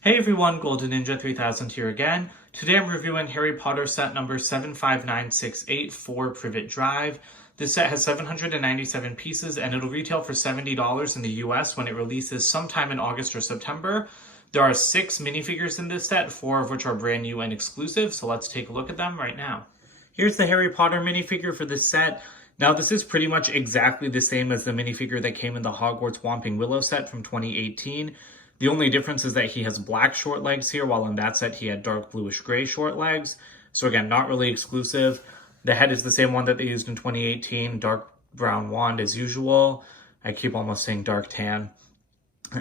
Hey everyone, Golden Ninja 3000 here again. Today I'm reviewing Harry Potter set number 75968 for Privet Drive. This set has 797 pieces and it'll retail for $70 in the US when it releases sometime in August or September. There are 6 minifigures in this set, 4 of which are brand new and exclusive, so let's take a look at them right now. Here's the Harry Potter minifigure for this set. Now this is pretty much exactly the same as the minifigure that came in the Hogwarts Whomping Willow set from 2018. The only difference is that he has black short legs here, while in that set he had dark bluish gray short legs. So again, not really exclusive. The head is the same one that they used in 2018, dark brown wand as usual. I keep almost saying dark tan.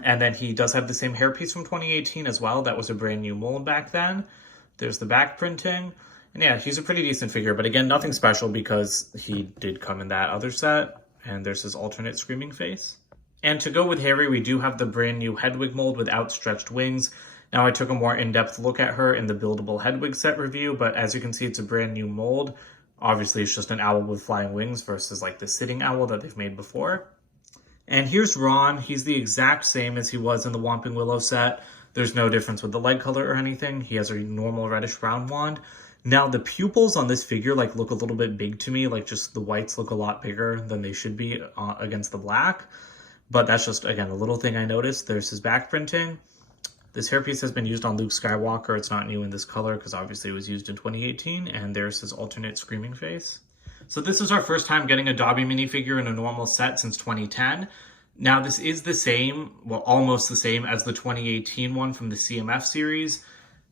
And then he does have the same hairpiece from 2018 as well. That was a brand new mold back then. There's the back printing. And yeah, he's a pretty decent figure, but again, nothing special because he did come in that other set. And there's his alternate screaming face. And to go with Harry, we do have the brand new Hedwig mold with outstretched wings. Now I took a more in-depth look at her in the buildable Hedwig set review, but as you can see, it's a brand new mold. Obviously, it's just an owl with flying wings versus like the sitting owl that they've made before. And here's Ron. He's the exact same as he was in the Whomping Willow set. There's no difference with the leg color or anything. He has a normal reddish brown wand. Now the pupils on this figure like look a little bit big to me, like just the whites look a lot bigger than they should be against the black. But that's just, again, a little thing I noticed. There's his back printing. This hairpiece has been used on Luke Skywalker. It's not new in this color because obviously it was used in 2018. And there's his alternate screaming face. So this is our first time getting a Dobby minifigure in a normal set since 2010. Now this is the same, well, almost the same as the 2018 one from the CMF series.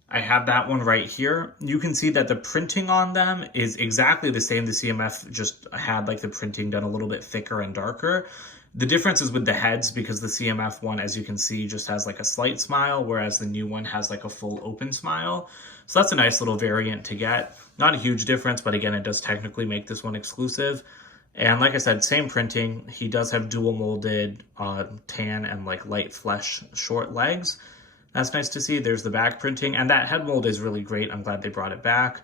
I have that one right here. You can see that the printing on them is exactly the same. The CMF just had like the printing done a little bit thicker and darker. The difference is with the heads because the CMF one, as you can see, just has like a slight smile, whereas the new one has like a full open smile. So that's a nice little variant to get. Not a huge difference, but again, it does technically make this one exclusive. And like I said, same printing. He does have dual molded tan and like light flesh short legs. That's nice to see. There's the back printing, and that head mold is really great. I'm glad they brought it back.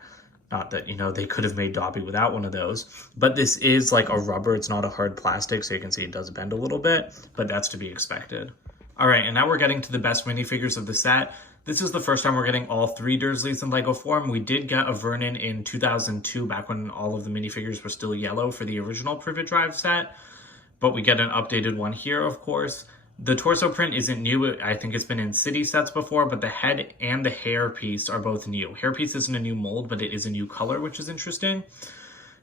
Not that, you know, they could have made Dobby without one of those. But this is like a rubber. It's not a hard plastic, so you can see it does bend a little bit. But that's to be expected. All right, and now we're getting to the best minifigures of the set. This is the first time we're getting all 3 Dursleys in Lego form. We did get a Vernon in 2002, back when all of the minifigures were still yellow for the original Privet Drive set. But we get an updated one here, of course. The torso print isn't new. I think it's been in city sets before, but the head and the hair piece are both new. Hair piece isn't a new mold, but it is a new color, which is interesting.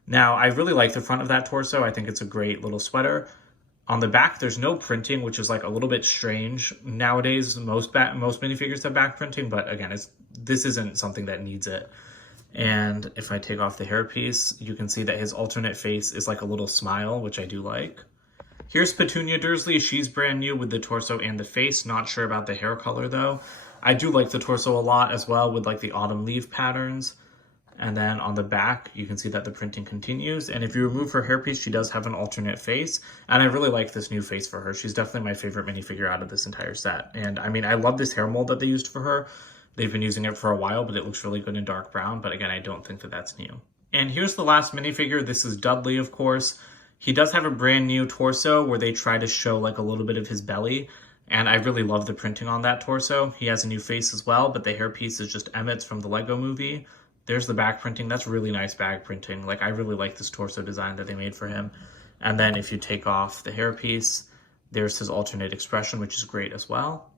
Now, I really like the front of that torso. I think it's a great little sweater. On the back, there's no printing, which is like a little bit strange. Nowadays, most minifigures have back printing, but again, this isn't something that needs it. And if I take off the hair piece, you can see that his alternate face is like a little smile, which I do like. Here's Petunia Dursley. She's brand new with the torso and the face. Not sure about the hair color though. I do like the torso a lot as well with like the autumn leaf patterns. And then on the back, you can see that the printing continues. And if you remove her hairpiece, she does have an alternate face. And I really like this new face for her. She's definitely my favorite minifigure out of this entire set. And I mean, I love this hair mold that they used for her. They've been using it for a while, but it looks really good in dark brown. But again, I don't think that that's new. And here's the last minifigure. This is Dudley, of course. He does have a brand new torso where they try to show like a little bit of his belly. And I really love the printing on that torso. He has a new face as well, but the hairpiece is just Emmett's from the Lego movie. There's the back printing. That's really nice back printing. Like, I really like this torso design that they made for him. And then if you take off the hairpiece, there's his alternate expression, which is great as well.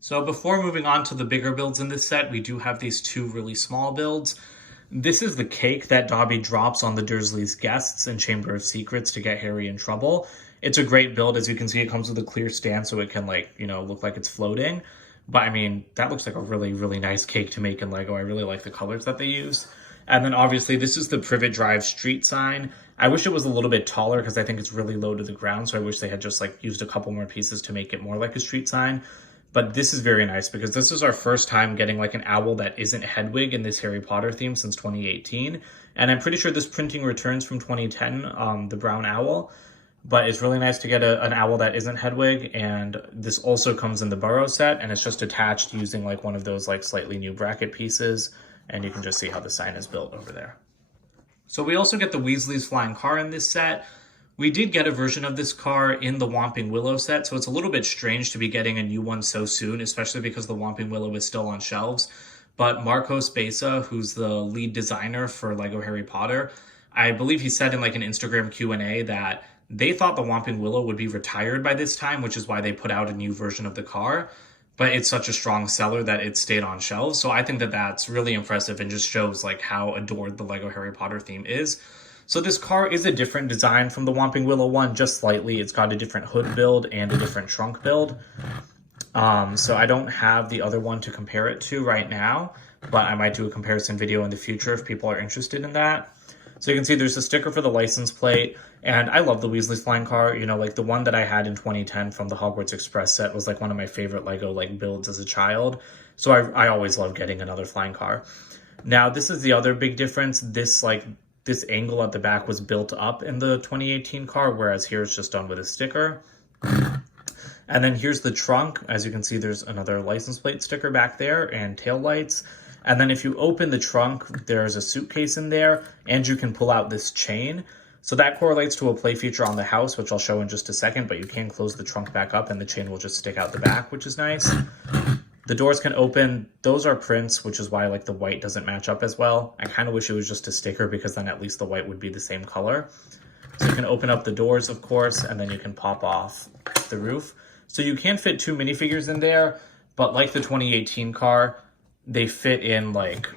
So before moving on to the bigger builds in this set, we do have these 2 really small builds. This is the cake that Dobby drops on the Dursleys' guests in Chamber of Secrets to get Harry in trouble. It's a great build. As you can see, it comes with a clear stand so it can, like, you know, look like it's floating. But I mean, that looks like a really, really nice cake to make in Lego. I really like the colors that they use. And then obviously this is the Privet Drive street sign. I wish it was a little bit taller because I think it's really low to the ground. So I wish they had just like used a couple more pieces to make it more like a street sign. But this is very nice because this is our first time getting like an owl that isn't Hedwig in this Harry Potter theme since 2018. And I'm pretty sure this printing returns from 2010, the brown owl. But it's really nice to get an owl that isn't Hedwig. And this also comes in the Burrow set, and it's just attached using like one of those like slightly new bracket pieces. And you can just see how the sign is built over there. So we also get the Weasley's flying car in this set. We did get a version of this car in the Whomping Willow set, so it's a little bit strange to be getting a new one so soon, especially because the Whomping Willow is still on shelves. But Marcos Besa, who's the lead designer for Lego Harry Potter, I believe he said in like an Instagram Q&A that they thought the Whomping Willow would be retired by this time, which is why they put out a new version of the car. But it's such a strong seller that it stayed on shelves. So I think that that's really impressive and just shows like how adored the Lego Harry Potter theme is. So this car is a different design from the Whomping Willow one, just slightly. It's got a different hood build and a different trunk build. So I don't have the other one to compare it to right now, but I might do a comparison video in the future if people are interested in that. So you can see there's a sticker for the license plate, and I love the Weasley's flying car. You know, like the one that I had in 2010 from the Hogwarts Express set was like one of my favorite Lego like builds as a child. So I always love getting another flying car. Now this is the other big difference. This angle at the back was built up in the 2018 car, whereas here it's just done with a sticker. And then here's the trunk. As you can see, there's another license plate sticker back there and tail lights. And then if you open the trunk, there's a suitcase in there, and you can pull out this chain. So that correlates to a play feature on the house, which I'll show in just a second, but you can close the trunk back up and the chain will just stick out the back, which is nice. The doors can open. Those are prints, which is why like the white doesn't match up as well. I kind of wish it was just a sticker because then at least the white would be the same color. So you can open up the doors, of course, and then you can pop off the roof. So you can fit 2 minifigures in there, but like the 2018 car, they fit in like,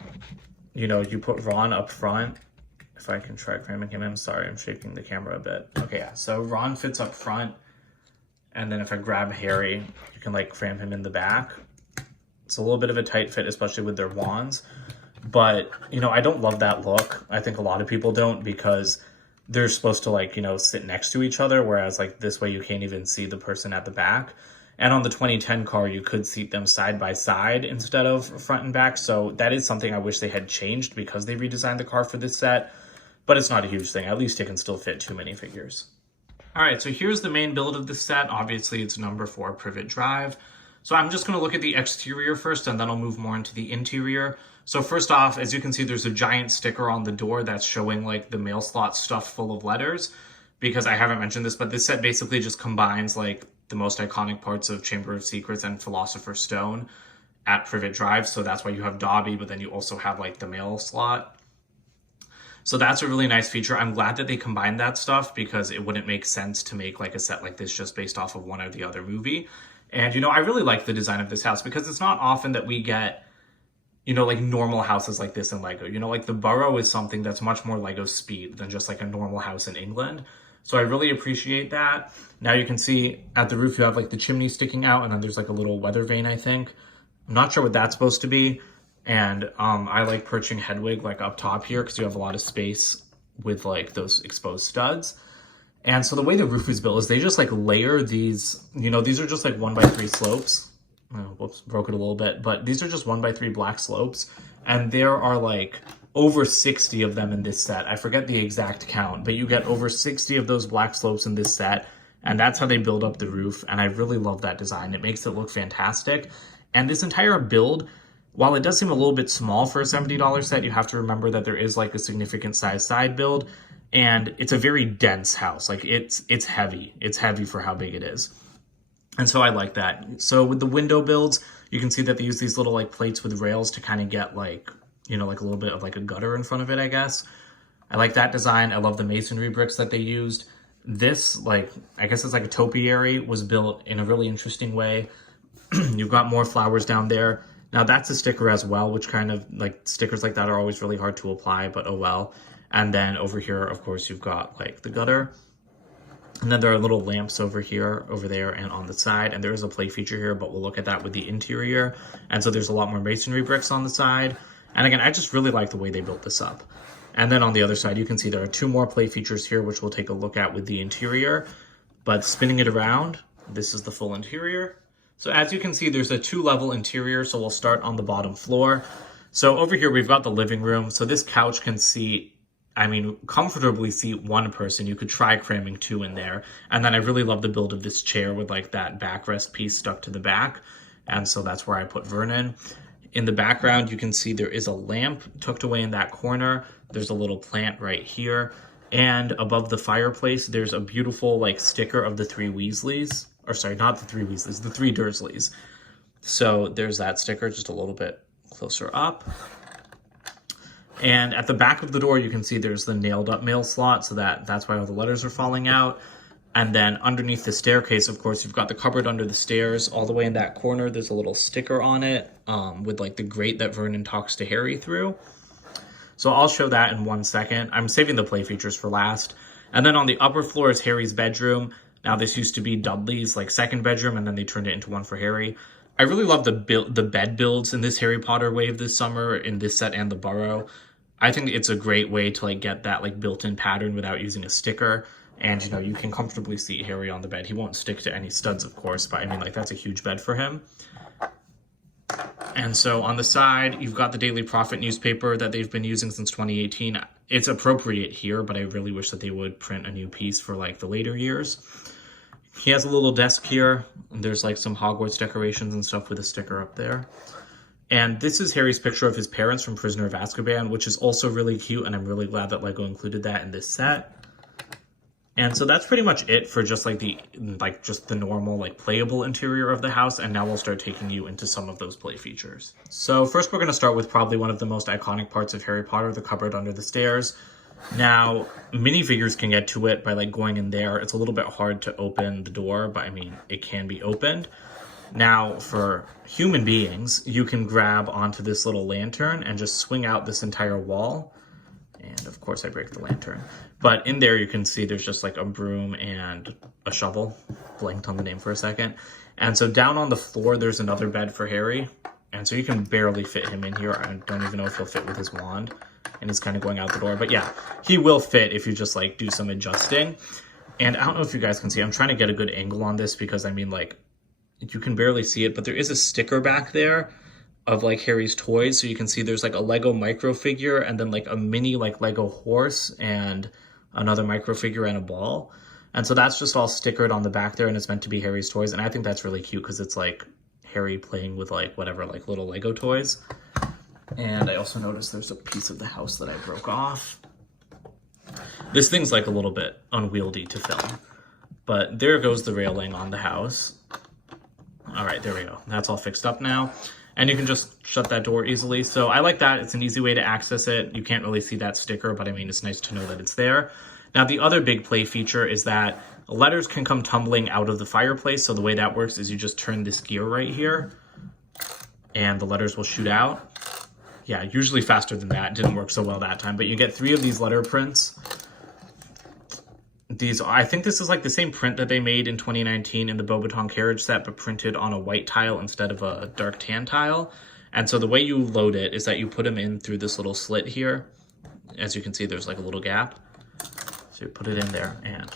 you know, you put Ron up front. If I can try framing him in. Sorry, I'm shaking the camera a bit. Okay, yeah, so Ron fits up front. And then if I grab Harry, you can like frame him in the back. It's a little bit of a tight fit, especially with their wands. But, you know, I don't love that look. I think a lot of people don't because they're supposed to like, you know, sit next to each other. Whereas like this way you can't even see the person at the back. And on the 2010 car, you could seat them side by side instead of front and back. So that is something I wish they had changed because they redesigned the car for this set. But it's not a huge thing. At least it can still fit 2 minifigures. All right, so here's the main build of the set. Obviously, it's number 4 Privet Drive. So I'm just going to look at the exterior first, and then I'll move more into the interior. So first off, as you can see, there's a giant sticker on the door that's showing like the mail slot stuffed full of letters. Because I haven't mentioned this, but this set basically just combines like the most iconic parts of Chamber of Secrets and Philosopher's Stone at Privet Drive. So that's why you have Dobby, but then you also have like the mail slot. So that's a really nice feature. I'm glad that they combined that stuff because it wouldn't make sense to make like a set like this just based off of one or the other movie. And, you know, I really like the design of this house because it's not often that we get, you know, like normal houses like this in Lego. You know, like the Burrow is something that's much more Lego speed than just like a normal house in England. So I really appreciate that. Now you can see at the roof you have like the chimney sticking out and then there's like a little weather vane, I think. I'm not sure what that's supposed to be. And I like perching Hedwig like up top here because you have a lot of space with like those exposed studs. And so the way the roof is built is they just like layer these, you know, these are just like 1x3 slopes. Oh, whoops, broke it a little bit. But these are just 1x3 black slopes. And there are like over 60 of them in this set. I forget the exact count, but you get over 60 of those black slopes in this set. And that's how they build up the roof. And I really love that design. It makes it look fantastic. And this entire build, while it does seem a little bit small for a $70 set, you have to remember that there is like a significant size side build. And it's a very dense house. Like it's heavy. It's heavy for how big it is. And so I like that. So with the window builds, you can see that they use these little like plates with rails to kind of get like, you know, like a little bit of like a gutter in front of it, I guess. I like that design. I love the masonry bricks that they used. This, like, I guess it's like a topiary, was built in a really interesting way. You've got more flowers down there. Now that's a sticker as well, which kind of like stickers like that are always really hard to apply, but oh well. And then over here, of course, you've got like the gutter. And then there are little lamps over here, over there, and on the side. And there is a play feature here, but we'll look at that with the interior. And so there's a lot more masonry bricks on the side. And again, I just really like the way they built this up. And then on the other side, you can see there are 2 more play features here, which we'll take a look at with the interior. But spinning it around, this is the full interior. So as you can see, there's a 2-level interior. So we'll start on the bottom floor. So over here, we've got the living room. So this couch can seat, I mean, comfortably seat 1 person. You could try cramming 2 in there. And then I really love the build of this chair with like that backrest piece stuck to the back. And so that's where I put Vernon. In the background, you can see there is a lamp tucked away in that corner. There's a little plant right here. And above the fireplace, there's a beautiful like sticker of the three Weasleys. Or sorry, not the three Weasleys, the three Dursleys. So there's that sticker just a little bit closer up. And at the back of the door, you can see there's the nailed up mail slot, so that's why all the letters are falling out. And then underneath the staircase, of course, you've got the cupboard under the stairs. All the way in that corner, there's a little sticker on it with like the grate that Vernon talks to Harry through. So I'll show that in 1 second. I'm saving the play features for last. And then on the upper floor is Harry's bedroom. Now this used to be Dudley's like second bedroom, and then they turned it into one for Harry. I really love the bed builds in this Harry Potter wave this summer, in this set and the Burrow. I think it's a great way to like get that like built-in pattern without using a sticker. And, you know, you can comfortably seat Harry on the bed. He won't stick to any studs, of course, but I mean, like, that's a huge bed for him. And so on the side, you've got the Daily Prophet newspaper that they've been using since 2018. It's appropriate here, but I really wish that they would print a new piece for, like, the later years. He has a little desk here, and there's, like, some Hogwarts decorations and stuff with a sticker up there. And this is Harry's picture of his parents from Prisoner of Azkaban, which is also really cute, and I'm really glad that LEGO included that in this set. And so that's pretty much it for just like the normal like playable interior of the house, and now we'll start taking you into some of those play features. So first we're going to start with probably one of the most iconic parts of Harry Potter, the cupboard under the stairs. Now, minifigures can get to it by like going in there. It's a little bit hard to open the door, but I mean, it can be opened. Now, for human beings, you can grab onto this little lantern and just swing out this entire wall. And of course I break the lantern. But in there you can see there's just like a broom and a shovel. Blanked on the name for a second. And so down on the floor there's another bed for Harry. And so you can barely fit him in here. I don't even know if he'll fit with his wand. And he's kind of going out the door. But yeah, he will fit if you just like do some adjusting. And I don't know if you guys can see. I'm trying to get a good angle on this because I mean like you can barely see it. But there is a sticker back there of like Harry's toys, so you can see there's like a Lego micro figure and then like a mini like Lego horse and another micro figure and a ball, and so that's just all stickered on the back there, and it's meant to be Harry's toys. And I think that's really cute because it's like Harry playing with like whatever like little Lego toys. And I also noticed there's a piece of the house that I broke off. This thing's like a little bit unwieldy to film, but there goes the railing on the house. All right, there we go. That's all fixed up now. And you can just shut that door easily. So I like that. It's an easy way to access it. You can't really see that sticker, but I mean, it's nice to know that it's there. Now, the other big play feature is that letters can come tumbling out of the fireplace. So the way that works is you just turn this gear right here and the letters will shoot out. Yeah, usually faster than that. Didn't work so well that time, but you get 3 of these letter prints. I think this is like the same print that they made in 2019 in the Beauxbaton carriage set, but printed on a white tile instead of a dark tan tile. And so the way you load it is that you put them in through this little slit here. As you can see, there's like a little gap. So you put it in there, and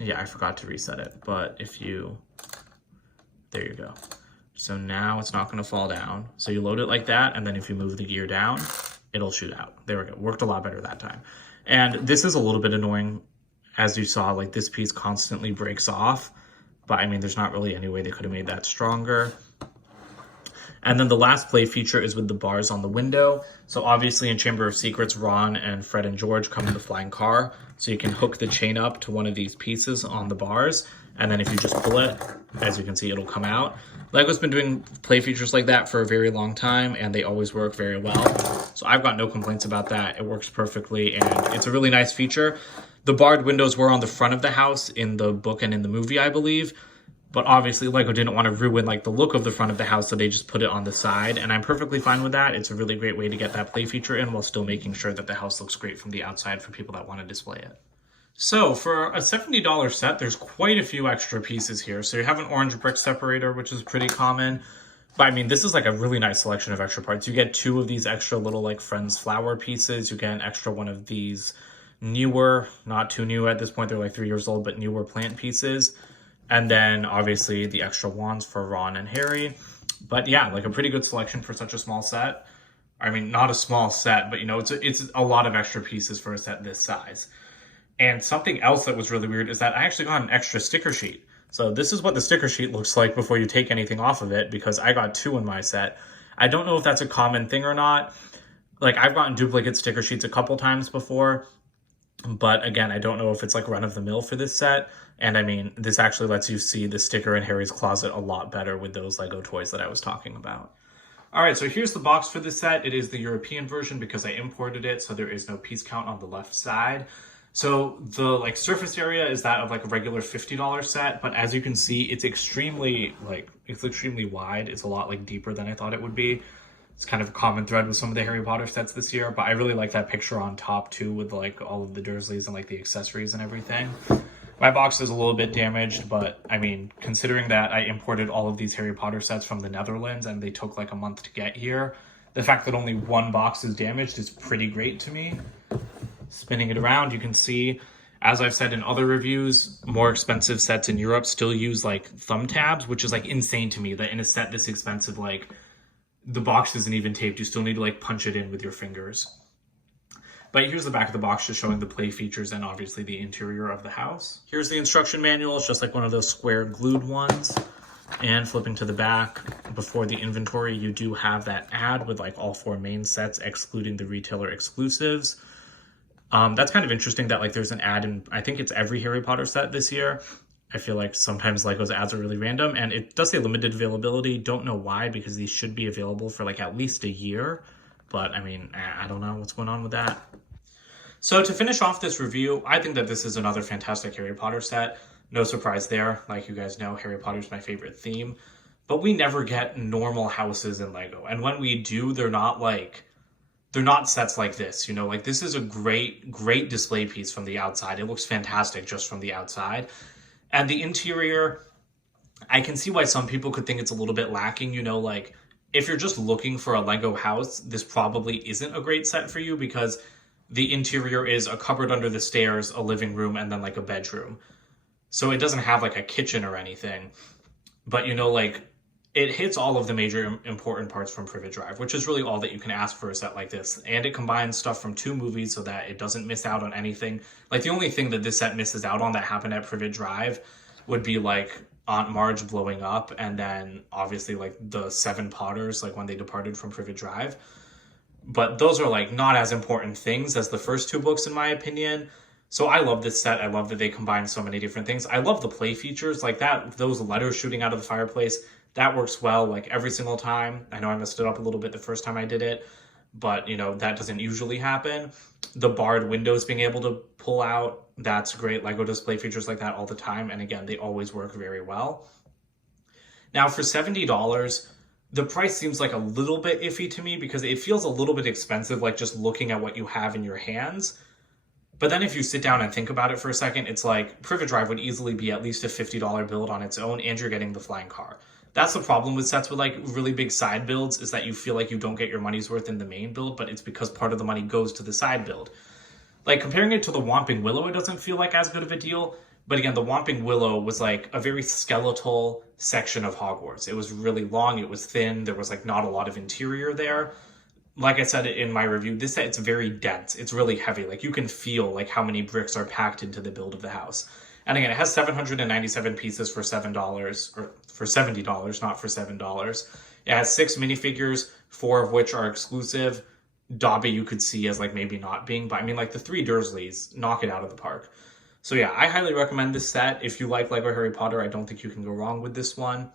yeah, I forgot to reset it, but there you go. So now it's not going to fall down. So you load it like that, and then if you move the gear down, it'll shoot out. There we go. Worked a lot better that time. And this is a little bit annoying. As you saw, like this piece constantly breaks off, but I mean, there's not really any way they could have made that stronger. And then the last play feature is with the bars on the window. So obviously in Chamber of Secrets, Ron and Fred and George come in the flying car. So you can hook the chain up to one of these pieces on the bars. And then if you just pull it, as you can see, it'll come out. LEGO's been doing play features like that for a very long time, and they always work very well. So I've got no complaints about that. It works perfectly, and it's a really nice feature. The barred windows were on the front of the house in the book and in the movie, I believe. But obviously, LEGO didn't want to ruin like the look of the front of the house, so they just put it on the side. And I'm perfectly fine with that. It's a really great way to get that play feature in while still making sure that the house looks great from the outside for people that want to display it. So for a $70 set, there's quite a few extra pieces here. So you have an orange brick separator, which is pretty common. But I mean, this is like a really nice selection of extra parts. You get 2 of these extra little like Friends flower pieces. You get an extra one of these newer, not too new at this point, they're like 3 years old, but newer plant pieces. And then obviously the extra wands for Ron and Harry. But yeah, like a pretty good selection for such a small set. I mean, not a small set, but you know, it's a lot of extra pieces for a set this size. And something else that was really weird is that I actually got an extra sticker sheet. So this is what the sticker sheet looks like before you take anything off of it, because I got 2 in my set. I don't know if that's a common thing or not. Like, I've gotten duplicate sticker sheets a couple times before, But again, I don't know if it's like run-of-the-mill for this set. And I mean, this actually lets you see the sticker in Harry's closet a lot better with those Lego toys that I was talking about. All right, so here's the box for this set. It is the European version because I imported it, so there is no piece count on the left side. So the like surface area is that of like a regular $50 set, but as you can see, it's extremely wide. It's a lot like deeper than I thought it would be. It's kind of a common thread with some of the Harry Potter sets this year, but I really like that picture on top too with like all of the Dursleys and like the accessories and everything. My box is a little bit damaged, but I mean, considering that I imported all of these Harry Potter sets from the Netherlands and they took like a month to get here, the fact that only one box is damaged is pretty great to me. Spinning it around, you can see, as I've said in other reviews, more expensive sets in Europe still use like thumb tabs, which is like insane to me that in a set this expensive, like the box isn't even taped. You still need to like punch it in with your fingers. But here's the back of the box just showing the play features and obviously the interior of the house. Here's the instruction manual. It's just like one of those square glued ones. And flipping to the back, before the inventory, you do have that ad with like all 4 main sets, excluding the retailer exclusives. That's kind of interesting that like there's an ad in, I think it's every Harry Potter set this year. I feel like sometimes Lego's ads are really random, and it does say limited availability. Don't know why, because these should be available for like at least a year. But I mean, I don't know what's going on with that. So to finish off this review, I think that this is another fantastic Harry Potter set. No surprise there. Like you guys know, Harry Potter's my favorite theme. But we never get normal houses in Lego. And when we do, they're not sets like this, you know, like this is a great display piece from the outside. It looks fantastic just from the outside. And the interior, I can see why some people could think it's a little bit lacking, you know, like if you're just looking for a Lego house, this probably isn't a great set for you because the interior is a cupboard under the stairs, a living room, and then like a bedroom. So it doesn't have like a kitchen or anything. But, you know, like it hits all of the major important parts from Privet Drive, which is really all that you can ask for a set like this. And it combines stuff from 2 movies so that it doesn't miss out on anything. Like the only thing that this set misses out on that happened at Privet Drive would be like Aunt Marge blowing up, and then obviously like the 7 Potters, like when they departed from Privet Drive. But those are like not as important things as the first 2 books, in my opinion. So I love this set. I love that they combine so many different things. I love the play features like that. Those letters shooting out of the fireplace, that works well like every single time. I know I messed it up a little bit the first time I did it, but you know, that doesn't usually happen. The barred windows being able to pull out, that's great. Lego display features like that all the time. And again, they always work very well. Now for $70, the price seems like a little bit iffy to me because it feels a little bit expensive, like just looking at what you have in your hands. But then if you sit down and think about it for a second, it's like Privet Drive would easily be at least a $50 build on its own, and you're getting the flying car. That's the problem with sets with like really big side builds, is that you feel like you don't get your money's worth in the main build, but it's because part of the money goes to the side build. Like comparing it to the Whomping Willow, it doesn't feel like as good of a deal. But again, the Whomping Willow was like a very skeletal section of Hogwarts. It was really long, it was thin, there was like not a lot of interior there. Like I said in my review, this set, it's very dense. It's really heavy. Like you can feel like how many bricks are packed into the build of the house. And again, it has 797 pieces for $7, or for $70, not for $7. It has 6 minifigures, 4 of which are exclusive. Dobby you could see as like maybe not being, but I mean like the 3 Dursleys knock it out of the park. So yeah, I highly recommend this set. If you like Lego Harry Potter, I don't think you can go wrong with this one.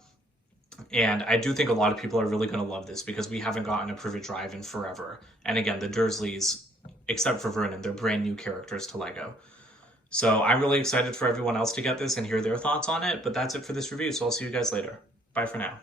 And I do think a lot of people are really going to love this because we haven't gotten a Privet Drive in forever. And again, the Dursleys, except for Vernon, they're brand new characters to Lego. So I'm really excited for everyone else to get this and hear their thoughts on it. But that's it for this review. So I'll see you guys later. Bye for now.